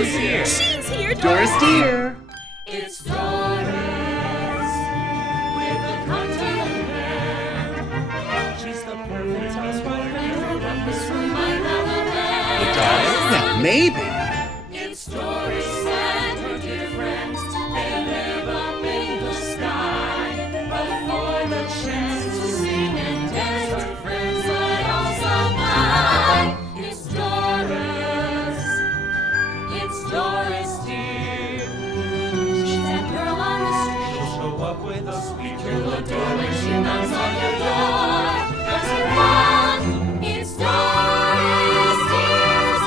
Who's here? She's here, Doris dear. It's Doris with a cocktail in hand. She's the perfect housewife, and her Rumpus Room might have a band. Well, maybe. It's Doris and her dear friends. They live up in the sky, but for the chance to sing and dance, her friends might also buy. It's Doris. It's Doris dear. She's that girl on the street. She'll show up with a squeak. You'll adore when she knocks on your door. Press her on. It's Doris dear's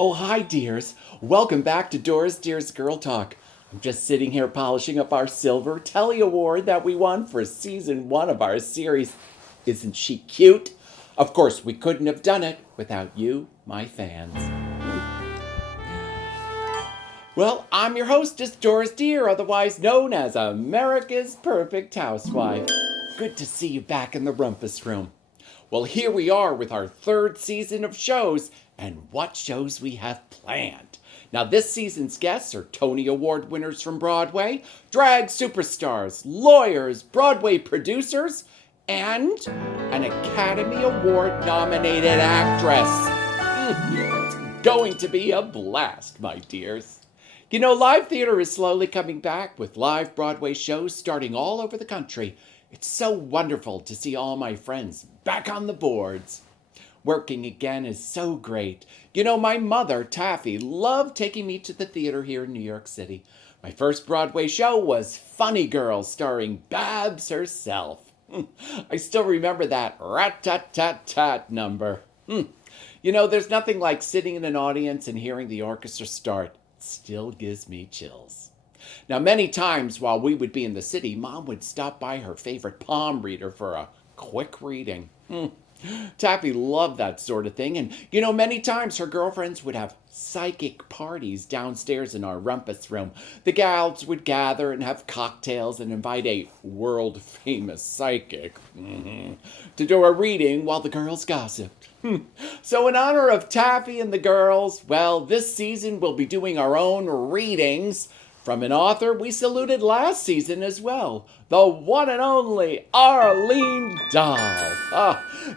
Oh, hi, dears. Welcome back to Doris Dear's Girl Talk. I'm just sitting here polishing up our Silver Telly Award that we won for season 1 of our series. Isn't she cute? Of course, we couldn't have done it without you, my fans. Well, I'm your hostess, Doris Dear, otherwise known as America's Perfect Housewife. Good to see you back in the Rumpus Room. Well, here we are with our 3rd season of shows, and what shows we have planned. Now, this season's guests are Tony Award winners from Broadway, drag superstars, lawyers, Broadway producers, and an Academy Award nominated actress. It's going to be a blast, my dears. You know, live theater is slowly coming back with live Broadway shows starting all over the country. It's so wonderful to see all my friends back on the boards. Working again is so great. You know, my mother, Taffy, loved taking me to the theater here in New York City. My first Broadway show was Funny Girl, starring Babs herself. I still remember that rat-tat-tat-tat number. You know, there's nothing like sitting in an audience and hearing the orchestra start. It still gives me chills. Now, many times while we would be in the city, Mom would stop by her favorite palm reader for a quick reading. Taffy loved that sort of thing, and you know, many times her girlfriends would have psychic parties downstairs in our Rumpus Room. The gals would gather and have cocktails and invite a world-famous psychic to do a reading while the girls gossiped. So in honor of Taffy and the girls, well, this season we'll be doing our own readings from an author we saluted last season as well, the one and only Arlene Dahl.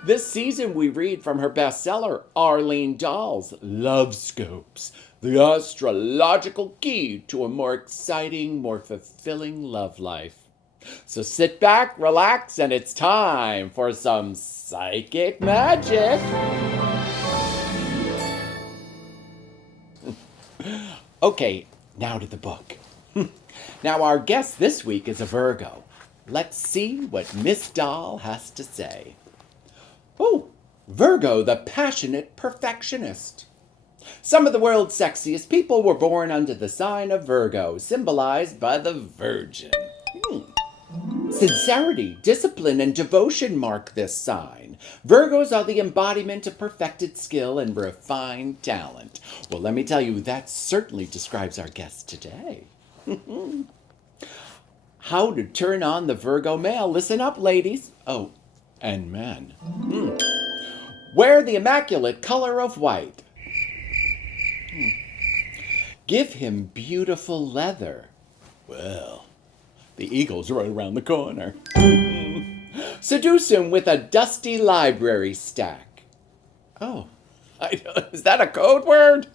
This season we read from her bestseller, Arlene Dahl's Lovescopes, the astrological key to a more exciting, more fulfilling love life. So sit back, relax, and it's time for some psychic magic. Okay, now to the book. Now, our guest this week is a Virgo. Let's see what Miss Dahl has to say. Oh, Virgo, the passionate perfectionist. Some of the world's sexiest people were born under the sign of Virgo, symbolized by the Virgin. Sincerity, discipline, and devotion mark this sign. Virgos are the embodiment of perfected skill and refined talent. Well, let me tell you, that certainly describes our guest today. How to turn on the Virgo male. Listen up, ladies. Oh, and men. Wear the immaculate color of white. Give him beautiful leather. Well, the eagle's right around the corner. Seduce him with a dusty library stack. Oh, is that a code word?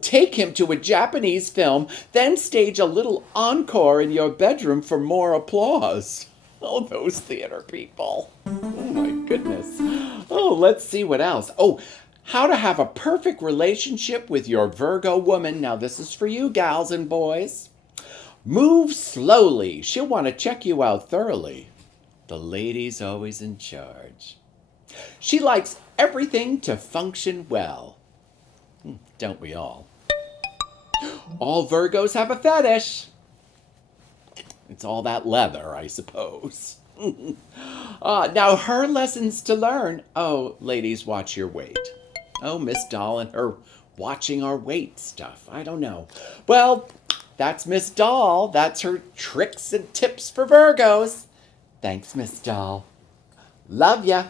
Take him to a Japanese film, then stage a little encore in your bedroom for more applause. Oh, those theater people. Oh, my goodness. Oh, let's see what else. Oh, how to have a perfect relationship with your Virgo woman. Now, this is for you, gals and boys. Move slowly. She'll want to check you out thoroughly. The lady's always in charge. She likes everything to function well. Don't we all? All Virgos have a fetish. It's all that leather, I suppose. Now, her lessons to learn. Oh, ladies, watch your weight. Oh, Miss Dahl and her watching our weight stuff. I don't know. Well, that's Miss Dahl. That's her tricks and tips for Virgos. Thanks, Miss Dahl. Love ya.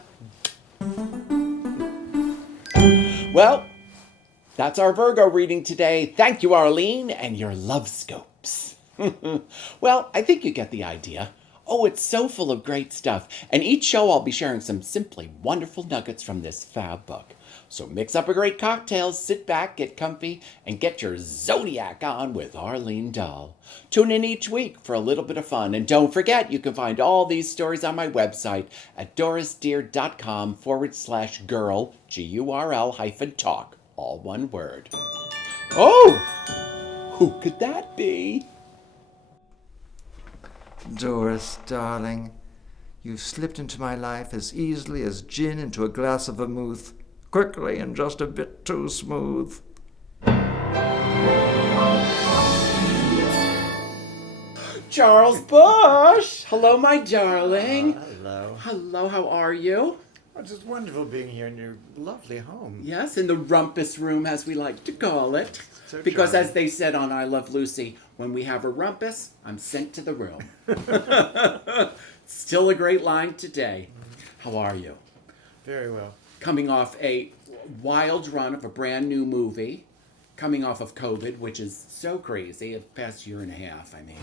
Well, that's our Virgo reading today. Thank you, Arlene, and your Lovescopes. Well, I think you get the idea. Oh, it's so full of great stuff. And each show I'll be sharing some simply wonderful nuggets from this fab book. So mix up a great cocktail, sit back, get comfy, and get your Zodiac on with Arlene Dahl. Tune in each week for a little bit of fun. And don't forget, you can find all these stories on my website at dorisdeer.com/Gurl, Gurl-talk, all one word. Oh, who could that be? Doris, darling, you've slipped into my life as easily as gin into a glass of vermouth, quickly and just a bit too smooth. Charles Busch! Hello, my darling. Hello. Hello, how are you? Oh, it's just wonderful being here in your lovely home. Yes, in the Rumpus Room, as we like to call it. So Because charming. as they said on I Love Lucy, when we have a rumpus, I'm sent to the room. Still a great line today. How are you? Very well. Coming off a wild run of a brand new movie, coming off of COVID, which is so crazy, the past year and a half, I mean.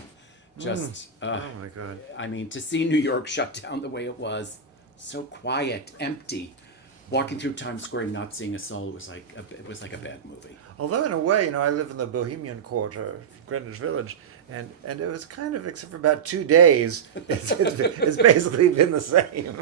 Just, Oh my God. I mean, to see New York shut down the way it was, so quiet, empty. Walking through Times Square and not seeing a soul, it was like a bad movie. Although in a way, I live in the Bohemian Quarter, Greenwich Village, and it was kind of, except for about 2 days, it's basically been the same.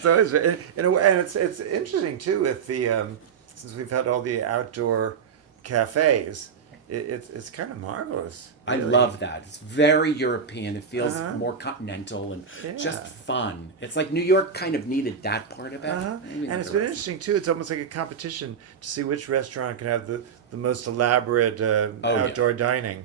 So it's, in a way, and it's interesting too with the since we've had all the outdoor cafes, it's kind of marvelous. I really. love that. It's very European. It feels Uh-huh. more continental and Yeah. just fun. It's like New York kind of needed that part of it. Uh-huh. Maybe not And it's the been rest. interesting too. It's almost like a competition to see which restaurant can have the most elaborate yeah. outdoor dining.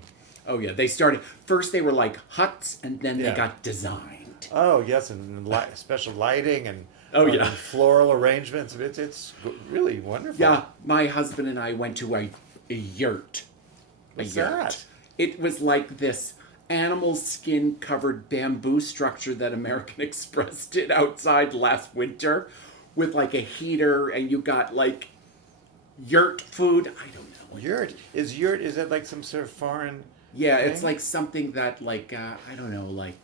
Oh yeah, they started first. They were like huts, and then they Yeah. got designed. Oh yes, and special lighting and Oh, yeah. and floral arrangements. It's really wonderful. Yeah, my husband and I went to a yurt. What's a yurt. that? It was like this animal skin covered bamboo structure that American Express did outside last winter, with like a heater, and you got like yurt food. I don't know. Yurt is that like some sort of foreign? Yeah, it's thing? like something that like I don't know, like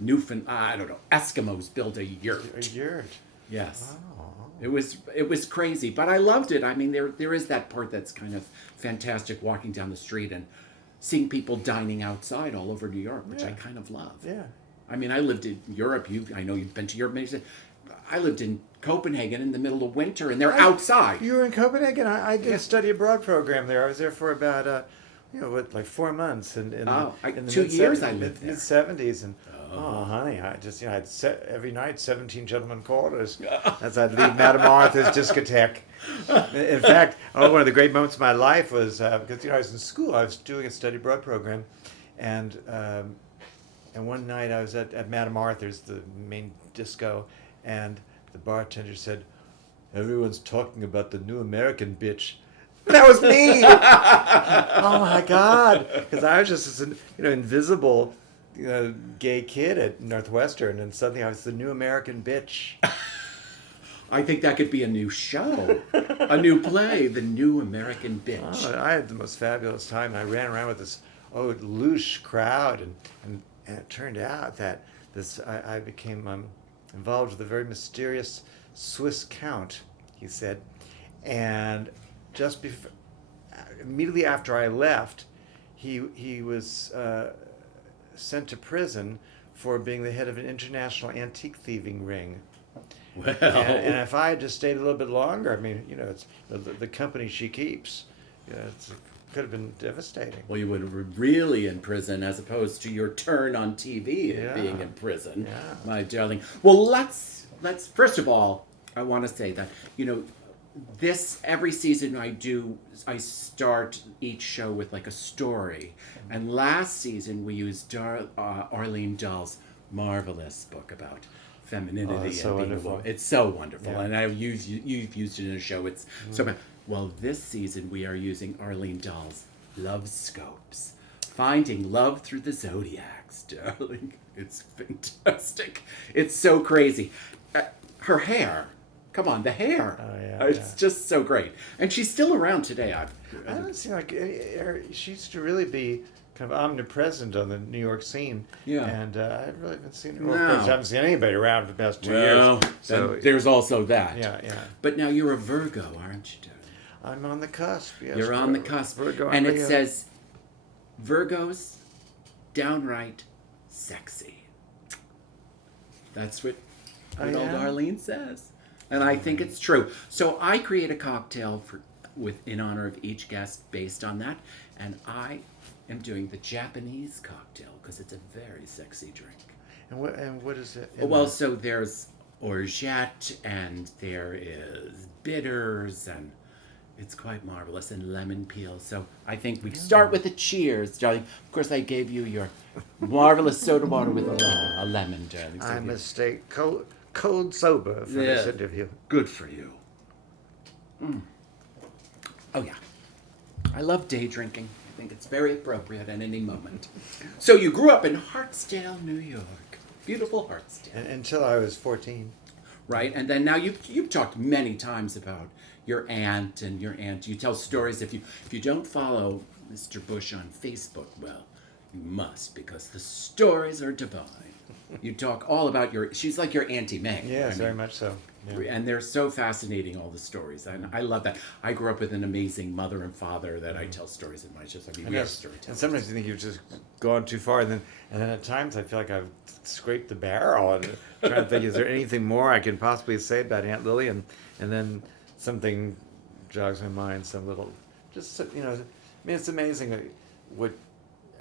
I don't know, Eskimos build a yurt. A yurt. Yes. Oh. It was crazy, but I loved it. I mean, there is that part that's kind of fantastic, walking down the street and seeing people dining outside all over New York, which I Yeah. kind of love. Yeah. I mean, I lived in Europe. I know you've been to Europe many times. I lived in Copenhagen in the middle of winter, and they're outside. You were in Copenhagen. I did a study abroad program there. I was there for about like 4 months in the 2 years I lived there. mid 70s and. Oh, honey, I just, I'd every night 17 gentlemen quarters as I'd leave Madame Arthur's discotheque. In fact, one of the great moments of my life was, because, I was in school, I was doing a study abroad program, and one night I was at Madame Arthur's, the main disco, and the bartender said, "Everyone's talking about the new American bitch." That was me! Oh my God! Because I was just this, invisible, gay kid at Northwestern, and suddenly I was the new American bitch. I think that could be a new show, a new play, The New American Bitch. Oh, I had the most fabulous time. I ran around with this louche crowd, and it turned out that I became involved with a very mysterious Swiss count, he said, and just immediately after I left, he was sent to prison for being the head of an international antique thieving ring. Well, And if I had just stayed a little bit longer, I mean, it's the company she keeps. It could have been devastating. well, you would have been really in prison as opposed to your turn on TV and Yeah. being in prison, Yeah. my darling. Well, let's first of all, I want to say that this every season I start each show with like a story, and last season we used Arlene Dahl's marvelous book about femininity and that's so being a wonderful. woman. It's so wonderful, Yeah. and you've used it in a show. It's so. Well, this season we are using Arlene Dahl's Lovescopes. Finding love through the zodiacs, darling. It's fantastic. It's so crazy. Her hair. Come on, the hair. Oh, yeah, It's just so great. And she's still around today. I don't seem like she used to really be kind of omnipresent on the New York scene. Yeah. And I really haven't seen her. No. Well, of course, I haven't seen anybody around for the past 2 Well, years. So there's also that. yeah. But now you're a Virgo, aren't you, darling? I'm on the cusp. Yes, You're on the cusp. Virgo and it Leo. says, Virgos, downright sexy. That's what old Arlene says. And I think it's true. So I create a cocktail in honor of each guest based on that. And I am doing the Japanese cocktail because it's a very sexy drink. And what is it? Well, so there's orgeat and there is bitters and it's quite marvelous, and lemon peel. So I think we start with a cheers, darling. Of course, I gave you your marvelous soda water with a lemon, darling. So I mistake cold sober for this interview. Good for you. Oh, yeah. I love day drinking. I think it's very appropriate at any moment. So you grew up in Hartsdale, New York. Beautiful Hartsdale. Until I was 14. Right? And then now you've talked many times about your aunt and your aunt. You tell stories. If you don't follow Mr. Busch on Facebook, well, you must, because the stories are divine. You talk all about she's like your Auntie May. Yes, very much so. Yeah. And they're so fascinating, all the stories. And I love that. I grew up with an amazing mother and father that I tell stories in my we are storytellers. And sometimes you think you've just gone too far, and then at times I feel like I've scraped the barrel and trying to think, is there anything more I can possibly say about Aunt Lily? And then something jogs my mind, some little, just, I mean, it's amazing what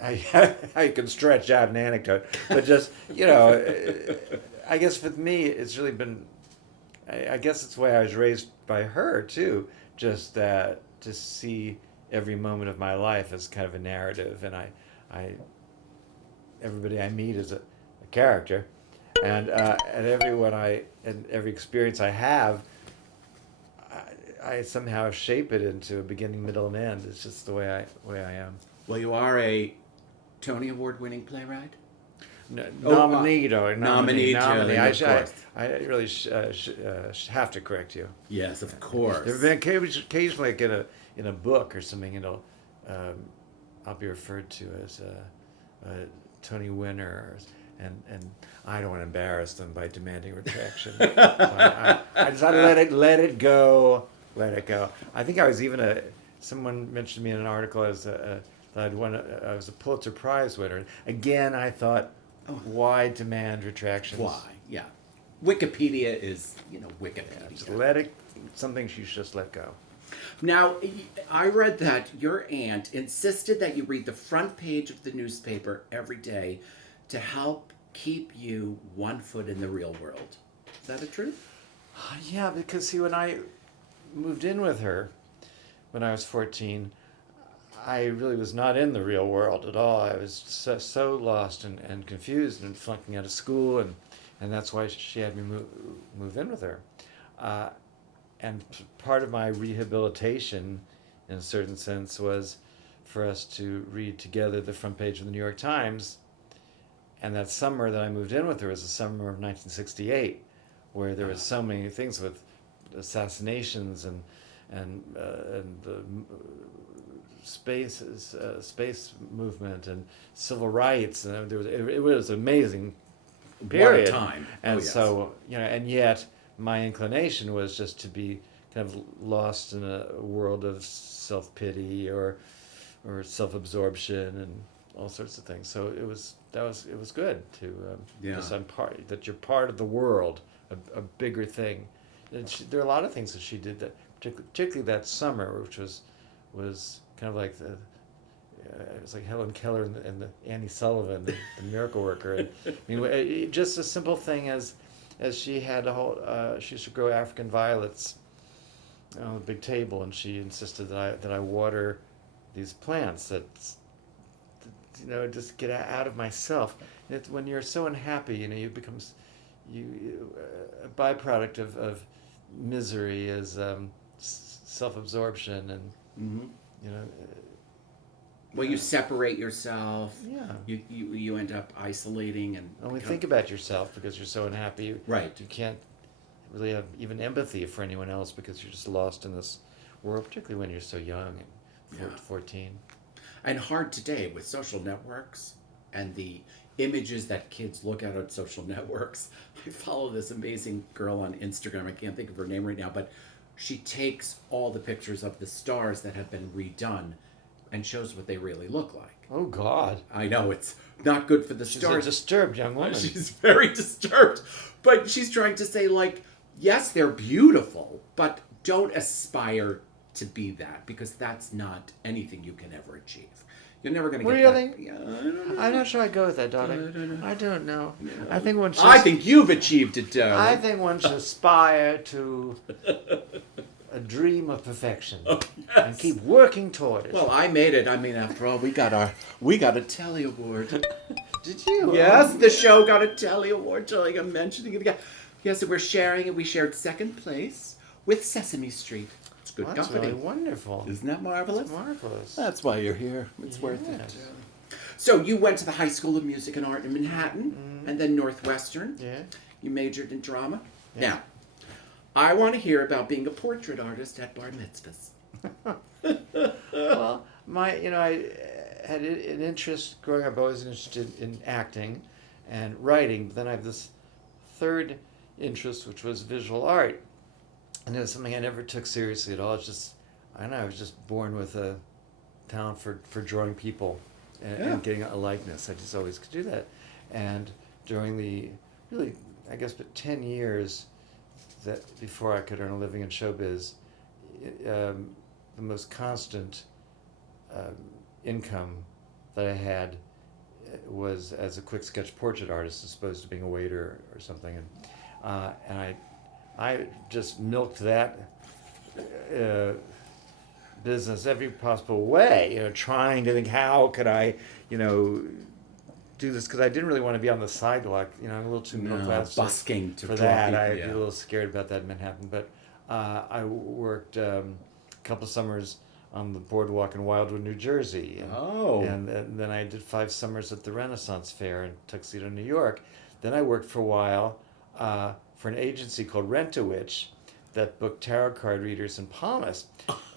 how you can stretch out an anecdote, but just, I guess with me, it's really been, I guess it's the way I was raised by her too, just that to see every moment of my life as kind of a narrative, and everybody I meet is a character, and every experience I have, I somehow shape it into a beginning, middle, and end. It's just the way I am. Well, you are a Tony Award-winning playwright? Nominee. Of I really have to correct you. Yes, of course. There have been occasionally, like in a book or something, I'll be referred to as a Tony winner, and I don't want to embarrass them by demanding retraction. So I just let it go. Let it go. I think I was even someone mentioned me in an article as I was a Pulitzer Prize winner. Again, I thought, why demand retractions? Why? Yeah. Wikipedia is, Wikipedia. Yeah, just let it. Some things you should just let go. Now, I read that your aunt insisted that you read the front page of the newspaper every day to help keep you 1 foot in the real world. Is that the truth? Yeah, because see, when I moved in with her, when I was 14, I really was not in the real world at all. I was so lost and confused and flunking out of school, and that's why she had me move in with her. And part of my rehabilitation, in a certain sense, was for us to read together the front page of the New York Times. And that summer that I moved in with her was the summer of 1968, where there was so many things with assassinations and the space movement and civil rights, and it was an amazing period. What a time. And yes. so, and yet my inclination was just to be kind of lost in a world of self-pity or self-absorption and all sorts of things. So it was good to just that you're part of the world, a bigger thing. And there are a lot of things that she did that, particularly that summer, which was kind of like it was like Helen Keller and the Annie Sullivan, the Miracle Worker. And, I mean, just a simple thing as she had she used to grow African violets on a big table, and she insisted that I water these plants that just get out of myself. When you're so unhappy, you become a byproduct of misery is self-absorption, and Well, you separate yourself. Yeah. You end up isolating and Only become- think about yourself because you're so unhappy. Right. You can't really have even empathy for anyone else because you're just lost in this world, particularly when you're so young and Yeah. 14. And hard today with social networks and the images that kids look at on social networks. I follow this amazing girl on Instagram. I can't think of her name right now, but she takes all the pictures of the stars that have been redone and shows what they really look like. Oh, God. I know it's not good for the She's a stars. disturbed young woman. She's very disturbed. But she's trying to say, like, yes, they're beautiful, but don't aspire to be that because that's not anything you can ever achieve. You're never going to get Really? that. Yeah, I don't know. I'm not sure I go with that, darling. I don't know. I think one should. I think you've achieved it, darling. I think one should aspire to a dream of perfection and keep working toward it. Well, I made it. I mean, after all, we got a Telly Award. Did you? Yes, the show got a Telly Award. Like I'm mentioning it again. Yes, and we're sharing it. We shared second place with Sesame Street. It's good Well, that's company. really wonderful. Isn't that marvelous? Marvelous. That's why you're here. It's worth it. Yes. So you went to the High School of Music and Art in Manhattan, and then Northwestern. Yeah. You majored in drama. Yeah. Now, I want to hear about being a portrait artist at bar mitzvahs. Well, I had an interest growing up. I was interested in acting and writing. But then I have this third interest, which was visual art, and it was something I never took seriously at all. It's just, I don't know. I was just born with a talent for drawing people and getting a likeness. I just always could do that. And during the really, I guess, but 10 years that before I could earn a living in showbiz, the most constant income that I had was as a quick sketch portrait artist, as opposed to being a waiter or something. And I just milked that business every possible way, trying to think, how could I, do this? Because I didn't really want to be on the sidewalk, I'm a little too middle class busking to for draw that. people, I'd yeah. be a little scared about that in Manhattan. But I worked a couple summers on the boardwalk in Wildwood, New Jersey. And then I did 5 summers at the Renaissance Fair in Tuxedo, New York. Then I worked for a while for an agency called Rent-A-Witch that booked tarot card readers in Palmas.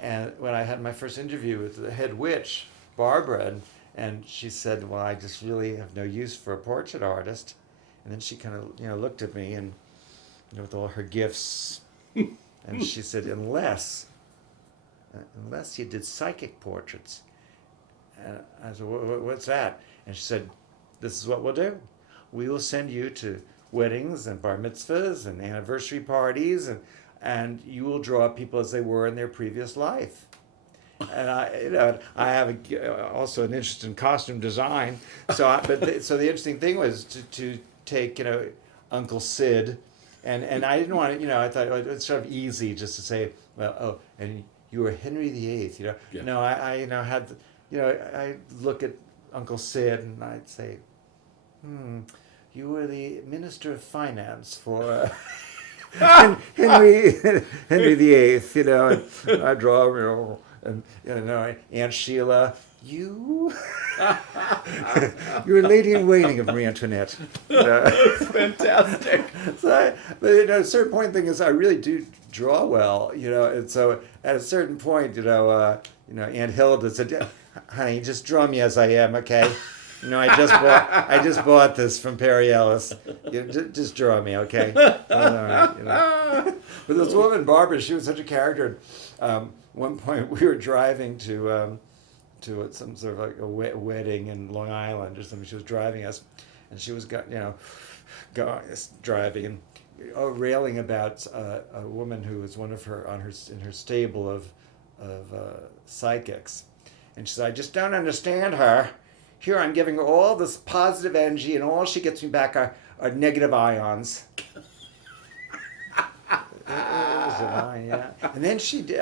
And when I had my first interview with the head witch, Barbara, and she said, well, I just really have no use for a portrait artist. And then she kind of, looked at me and, with all her gifts, and she said, unless you did psychic portraits. And I said, what's that? And she said, this is what we'll do. We will send you to weddings and bar mitzvahs and anniversary parties, and you will draw people as they were in their previous life. And I have also an interest in costume design. So the interesting thing was to take, Uncle Sid, and I didn't want to, I thought it's sort of easy just to say, well, and you were Henry VIII, Yeah. No, I had, I look at Uncle Sid and I'd say, you were the Minister of Finance for Henry VIII, and I draw, and Aunt Sheila, you you're a lady in waiting of Marie Antoinette. Fantastic. But at a certain point, the thing is, I really do draw well, and so at a certain point, Aunt Hilda said, honey, just draw me as I am, okay? I just bought this from Perry Ellis. Just draw me, okay? But this woman, Barbara, she was such a character. One point we were driving to some sort of like a wedding in Long Island or something. She was driving us, and she was driving and railing about a woman who was one of her in her stable of psychics, and she said, I just don't understand her. Here I'm giving her all this positive energy, and all she gets me back are negative ions. Yeah. And then she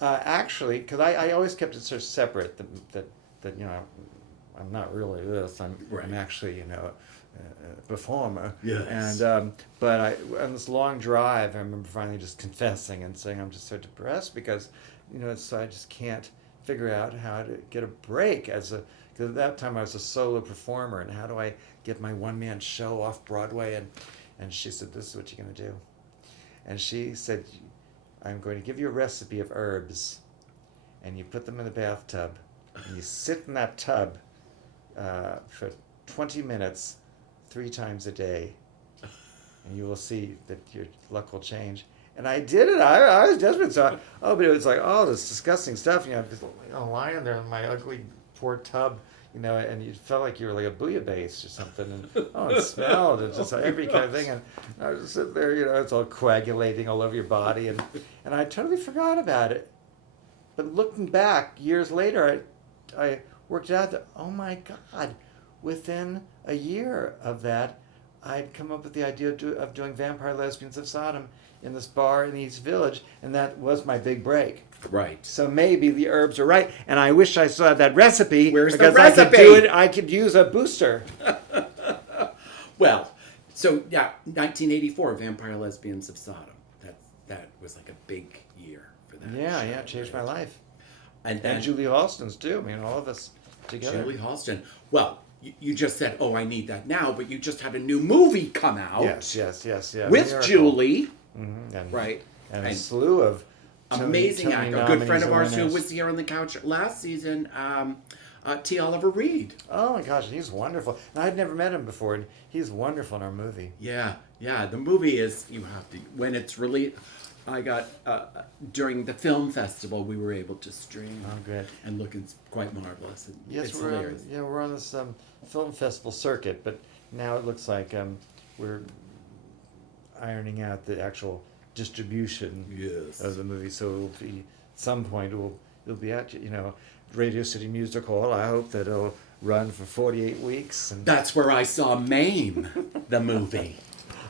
actually, because I always kept it sort of separate, that I'm not really this. I'm actually a performer. Yes. And but on this long drive, I remember finally just confessing and saying I'm just so depressed because so I just can't figure out how to get a break because at that time I was a solo performer, and how do I get my one-man show off Broadway? And she said, this is what you're going to do. And she said, I'm going to give you a recipe of herbs, and you put them in the bathtub, and you sit in that tub for 20 minutes 3 times a day, and you will see that your luck will change. And I did it. I was desperate. So, but it was like, this disgusting stuff. Just lying there in my ugly, poor tub, and you felt like you were like a bouillabaisse or something. And it smelled. It just every kind of thing. And I was just sitting there, it's all coagulating all over your body. And I totally forgot about it. But looking back years later, I worked out that, oh my God, within a year of that, I'd come up with the idea of doing Vampire Lesbians of Sodom in this bar in East Village, and that was my big break. Right. So maybe the herbs are right, and I wish I still had that recipe. Where's because the recipe? I could do it. I could use a booster. Well, so yeah, 1984, Vampire Lesbians of Sodom. That was like a big year for that. Yeah, show, it changed my life. And Julie Halston's too. All of us together. Julie Halston. Well, you just said, I need that now, but you just had a new movie come out. Yes, yeah. With Miracle. Julie. Mm-hmm. Right. And a slew of amazing Tony actor. A good friend of ours who nominees. was here on the couch last season, T. Oliver Reed. Oh my gosh, he's wonderful. And I'd never met him before, and he's wonderful in our movie. Yeah. The movie is, you have to, when it's released, I got, during the film festival, we were able to stream. Oh, good. And looking quite marvelous. And Yes, it's we're hilarious. we're on this film festival circuit, but now it looks like we're ironing out the actual distribution Yes. of the movie. So it'll be at some point it'll be at Radio City Music Hall. I hope that it'll run for 48 weeks. And That's where I saw Mame, the movie.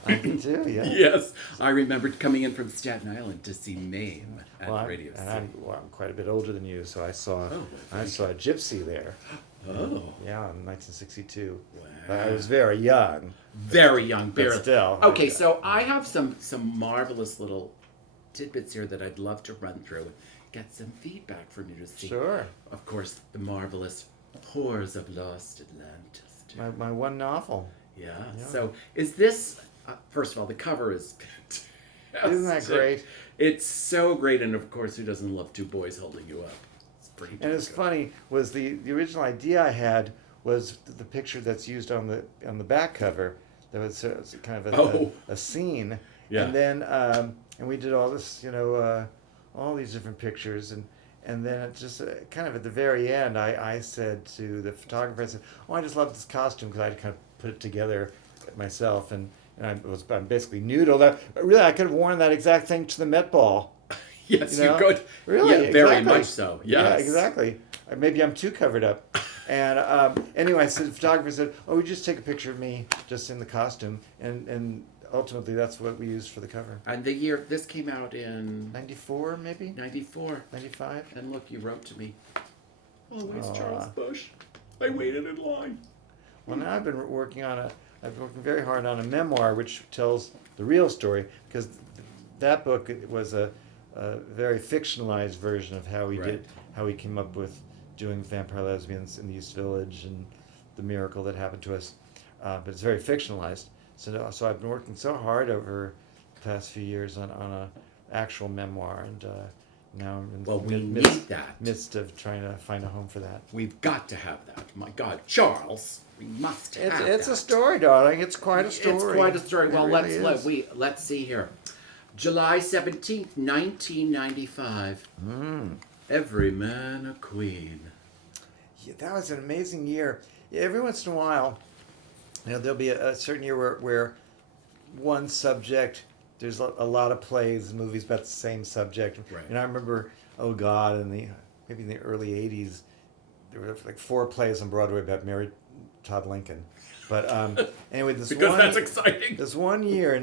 I did too, yeah. Yes, I remembered coming in from Staten Island to see Mame at Well, Radio City. I'm quite a bit older than you, so I saw a Gypsy there. Oh. Yeah, in 1962. Wow. I was very young. Very young, barely. still. Okay, so I have some marvelous little tidbits here that I'd love to run through and get some feedback from you to see. Sure. Of course, the marvelous Horrors of Lost Atlantis. My one novel. Yeah. Yeah. So is this, first of all, the cover is fantastic. Isn't that great? It's so great, and of course, who doesn't love two boys holding you up? It's pretty And it's good. funny was the original idea I had was the picture that's used on the back cover. There was kind of a scene, Yeah. and then and we did all this, all these different pictures, and then it just kind of at the very end, I said to the photographer, I said, I just love this costume because I kind of put it together myself, and I'm basically nude. Although really I could have worn that exact thing to the Met Ball. Yes, You know? you could. Really? Yeah, very Exactly. much so. Yes. Yeah, exactly. Or maybe I'm too covered up. And anyway, so the photographer said, we just take a picture of me just in the costume. And ultimately, that's what we used for the cover. And the year, this came out in 94, maybe? 94. 95? And look, you wrote to me. Always Aw. Charles Busch. I waited in line. Well, now I've been working very hard on a memoir which tells the real story, because that book was a very fictionalized version of how we came up with doing Vampire Lesbians in the East Village and the miracle that happened to us. But it's very fictionalized. So I've been working so hard over the past few years on a actual memoir, and now I'm in we the need that. midst of trying to find a home for that. We've got to have that. My God, Charles, we must have It's that. a story, darling. It's quite a story. It's quite a story. It Well, really is. let's see here. July 17th, 1995. Every Man a Queen. Yeah, that was an amazing year. Yeah, every once in a while, there'll be a certain year where one subject, there's a lot of plays, movies about the same subject. Right. And I remember, maybe in the early 80s, there were like 4 plays on Broadway about Mary Todd Lincoln. But anyway, That's exciting. this one year,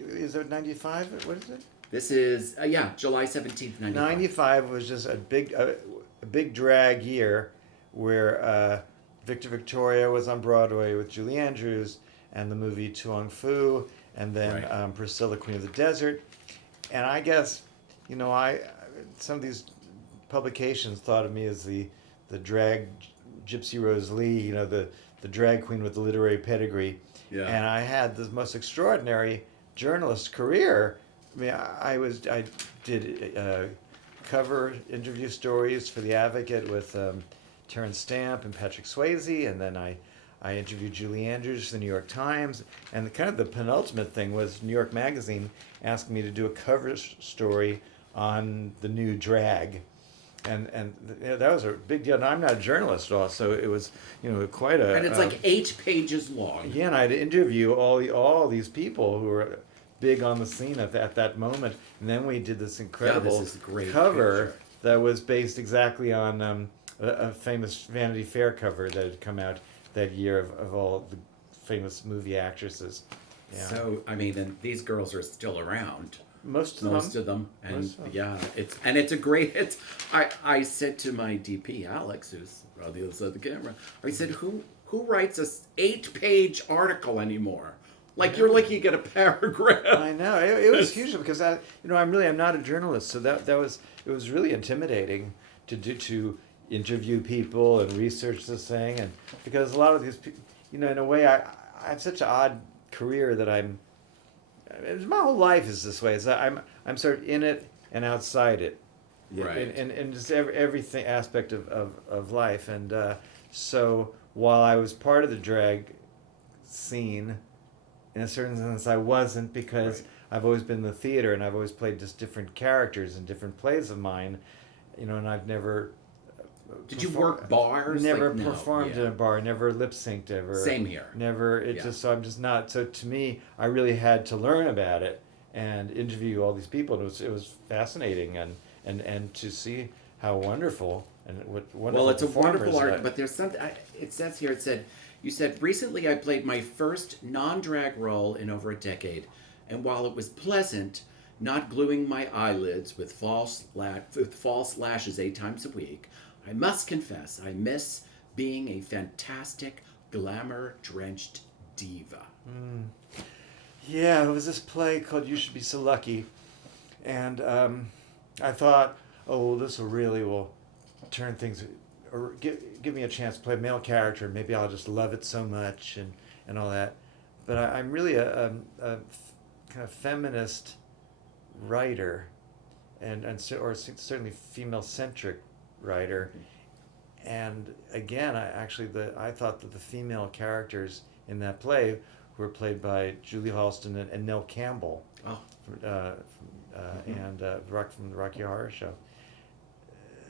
is it 95? What is it? This is, July 17th, 95. 95 was just a big drag year where Victor Victoria was on Broadway with Julie Andrews and the movie Tuong Fu, and then Priscilla, Queen of the Desert. And I guess, some of these publications thought of me as the drag Gypsy Rose Lee, you know, the drag queen with the literary pedigree. Yeah. And I had the most extraordinary journalist career. I mean, I did cover interview stories for The Advocate with Terrence Stamp and Patrick Swayze, and then I interviewed Julie Andrews for the New York Times, and the penultimate thing was New York Magazine asked me to do a cover story on the new drag, and that was a big deal. And I'm not a journalist at all, so it was quite a. And it's like 8 pages long. Yeah, and I had to interview all these people who were big on the scene at that moment, and then we did this incredible this is a great cover picture. that was based exactly on a famous Vanity Fair cover that had come out that year of all the famous movie actresses. Yeah. So I mean, and these girls are still around. Most of them, and Most of them. yeah, it's a great. I said to my DP Alex, who's on the other side of the camera, I said, who writes a 8-page article anymore? Like you're looking at a paragraph. I know it was huge because I'm not a journalist, so it was really intimidating to interview people and research this thing, and because a lot of these people, in a way I have such an odd career that my whole life is this way. I'm sort of in it and outside it, Right. and just everything aspect of life, and so while I was part of the drag scene, in a certain sense I wasn't, because Right. I've always been in the theater and I've always played just different characters in different plays of mine, and I've never. Did you work bars? Never Like, no, performed yeah. in a bar. Never lip synced ever. Same here. Never. Yeah. So I'm just not. So to me, I really had to learn about it and interview all these people. It was fascinating and to see how wonderful and what wonderful. Well, it's a wonderful performers art, that- but there's something. It says here. You said recently I played my first non-drag role in over a decade, and while it was pleasant, not gluing my eyelids with false lashes 8 times a week, I must confess I miss being a fantastic glamour-drenched diva. Yeah, it was this play called "You Should Be So Lucky," and I thought, oh, this will turn things, or give me a chance to play a male character. Maybe I'll just love it so much and all that. But I'm really a kind of feminist writer, or certainly female-centric writer. And again, I thought that the female characters in that play were played by Julie Halston and Nell Campbell, Oh, and from the Rocky Horror Show.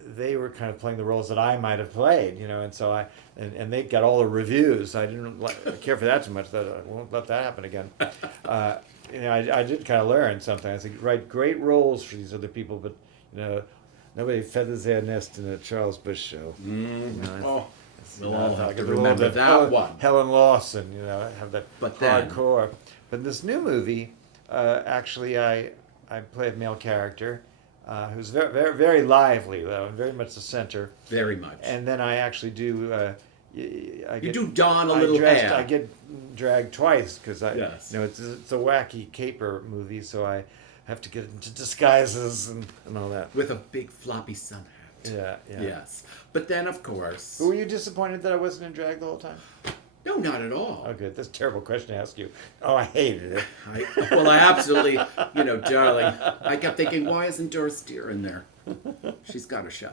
They were kind of playing the roles that I might have played, and so and they got all the reviews. I didn't care for that too much. That I won't let that happen again. I did kind of learn something. I said, write great roles for these other people, but nobody feathers their nest in a Charles Busch show. oh, we'll I all thought have I to could do a little remember bit that one. Helen Lawson, have that But then- hardcore. But in this new movie, actually, I play a male character who's very, very, very lively, though, and very much the center. Very much. And then I actually do. You do don a little hair. I get dragged twice because Yes. it's a wacky caper movie, so I have to get into disguises and all that. With a big floppy sun hat. Yeah. Yes. But then, of course... But were you disappointed that I wasn't in drag the whole time? No, not at all. Oh, good. That's a terrible question to ask you. Oh, I hated it. I absolutely, darling, I kept thinking, why isn't Doris Deer in there? She's got a show.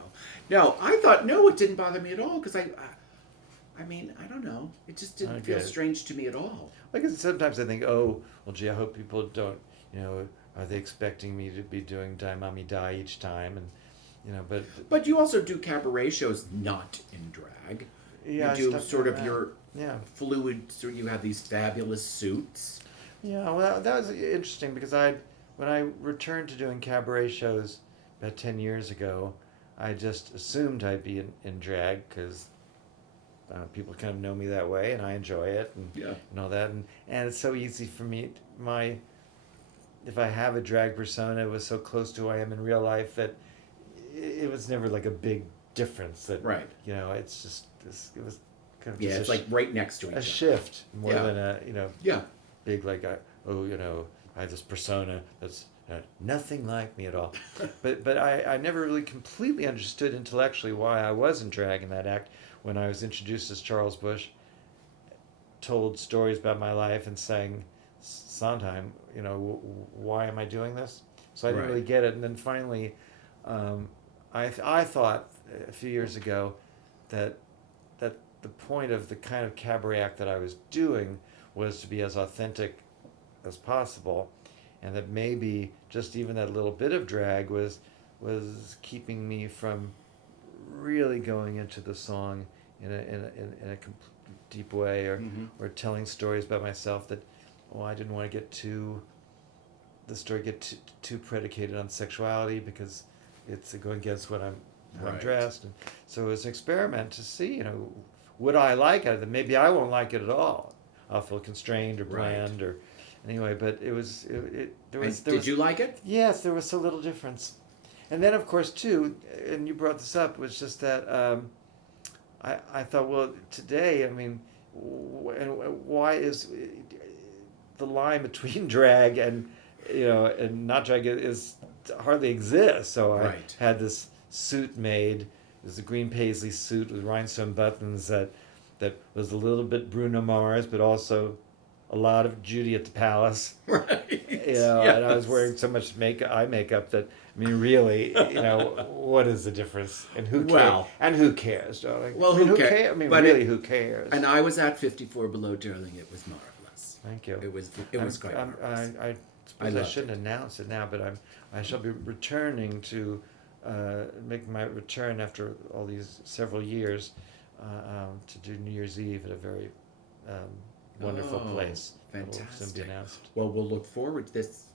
No, I thought, no, it didn't bother me at all, because I don't know. It just didn't feel Okay. strange to me at all. Like sometimes I think, oh, well, gee, I hope people don't, are they expecting me to be doing Die Mommy Die each time? And, but But you also do cabaret shows not in drag. yeah, You do stuff sort like of that. your Yeah. fluid, so you have these fabulous suits. Yeah, well, that was interesting because when I returned to doing cabaret shows about 10 years ago, I just assumed I'd be in drag because people kind of know me that way and I enjoy it and all that. And it's so easy for me, if I have a drag persona, it was so close to who I am in real life that it was never like a big difference. That Right. it's just, it was kind of Yeah, just it's like right next to each a other. shift more Yeah. than Yeah. big like oh, I have this persona that's nothing like me at all. but I never really completely understood intellectually why I was in drag in that act when I was introduced as Charles Busch, told stories about my life and sang Sondheim, why am I doing this? So I didn't really get it. And then finally, I thought a few years ago that the point of the kind of cabaret act that I was doing was to be as authentic as possible, and that maybe just even that little bit of drag was keeping me from really going into the song in a deep way, or telling stories about myself that I didn't want to get too predicated on sexuality, because it's going against what I'm dressed. And so it was an experiment to see, would I like it? Maybe I won't like it at all. I'll feel constrained or bland or anyway. But there was. Did you like it? Yes, there was a little difference. And then, of course, too, and you brought this up, was just that I thought, well, today, why is the line between drag and not drag is hardly exists? So I had this suit made. It was a green paisley suit with rhinestone buttons that was a little bit Bruno Mars, but also a lot of Judy at the Palace. Right. And I was wearing so much eye makeup that, really, what is the difference? And who cares? Well, and who cares, darling? Well, who cares? Really, who cares? And I was at 54 Below, darling. It was marvelous. Thank you. It was quite marvelous. I suppose I shouldn't announce it now, but I shall be returning to make my return after all these several years to do New Year's Eve at a very wonderful place. Fantastic. It'll soon be announced. Well, we'll look forward to this.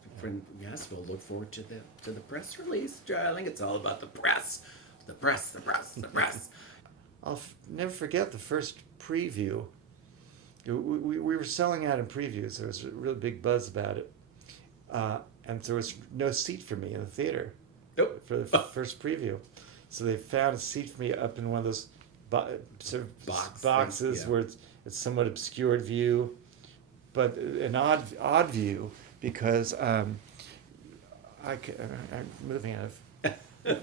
Yes, we'll look forward to the press release, darling. It's all about the press. The press. I'll never forget the first preview. We were selling out in previews. There was a really big buzz about it. And there was no seat for me in the theater for the first preview. So they found a seat for me up in one of those boxes where it's somewhat obscured view, but an odd view, because I'm moving out of...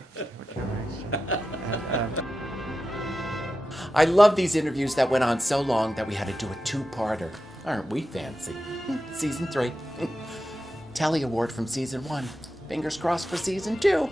I love these interviews that went on so long that we had to do a two-parter. Aren't we fancy? Season 3. Telly Award from Season 1. Fingers crossed for Season 2.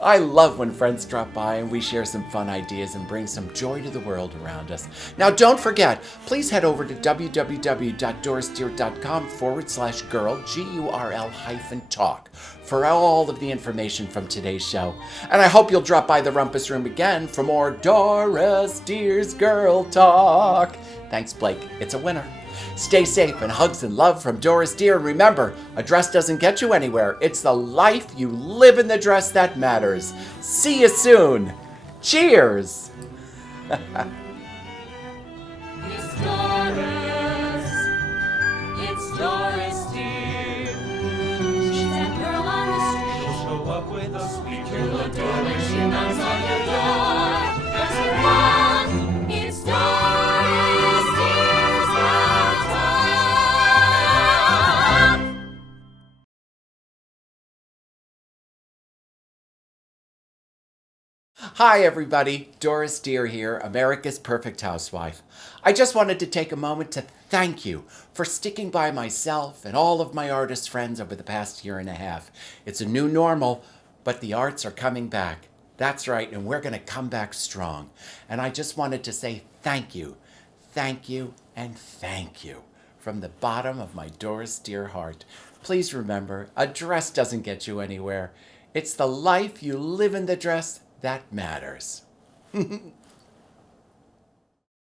I love when friends drop by and we share some fun ideas and bring some joy to the world around us. Now, don't forget, please head over to www.dorisdeer.com/Gurl, Gurl-talk, for all of the information from today's show. And I hope you'll drop by the Rumpus Room again for more Doris Deer's Girl Talk. Thanks, Blake. It's a winner. Stay safe, and hugs and love from Doris Deer. And remember, a dress doesn't get you anywhere. It's the life you live in the dress that matters. See you soon. Cheers. It's Doris. It's Doris Deer. She's that girl on the street. She'll show up with a sweet. You'll adore when she knocks on your door. 'Cause you're wrong. It's Doris Deer's Girl Talk. Hi, everybody. Doris Deer here, America's Perfect Housewife. I just wanted to take a moment to thank you for sticking by myself and all of my artist friends over the past year and a half. It's a new normal, but the arts are coming back. That's right, and we're going to come back strong. And I just wanted to say thank you, and thank you from the bottom of my Doris Deer heart. Please remember, a dress doesn't get you anywhere. It's the life you live in the dress that matters.